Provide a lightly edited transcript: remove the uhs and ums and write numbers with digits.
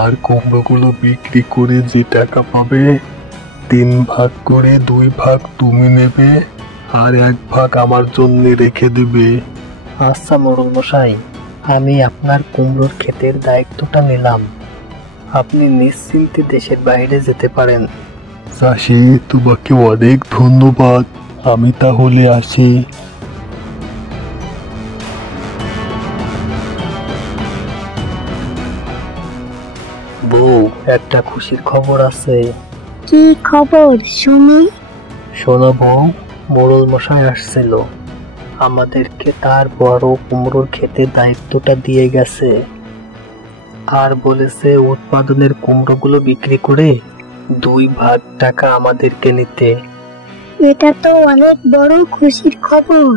আর কুমড়োগুলো বিক্রি করে যে টাকা পাবে 3 ভাগ করে 2 ভাগ তুমি নেবে আর 1 ভাগ আমার জন্য রেখে দিবে। আচ্ছা মোড়ল মশাই, আমি আপনার কুমড়োর ক্ষেতের দায়িত্বটা নিলাম। আপনি নিশ্চিন্তে দেশের বাইরে যেতে পারেন। চাষি, তোমাকে অনেক ধন্যবাদ। আমি তাহলে আসি। বউ, একটা খুশির খবর আছে। কি খবর শুনি? শোনো বউ, মোড়ল মশাই আসছিল, আমাদেরকে তার বড় কুমড়োর ক্ষেতের দায়িত্বটা দিয়ে গেছে আর বলেছে উৎপাদনের কুমড়োগুলো বিক্রি করে 2 ভাগ টাকা আমাদেরকে নিতে। এটা তো অনেক বড় খুশির খবর।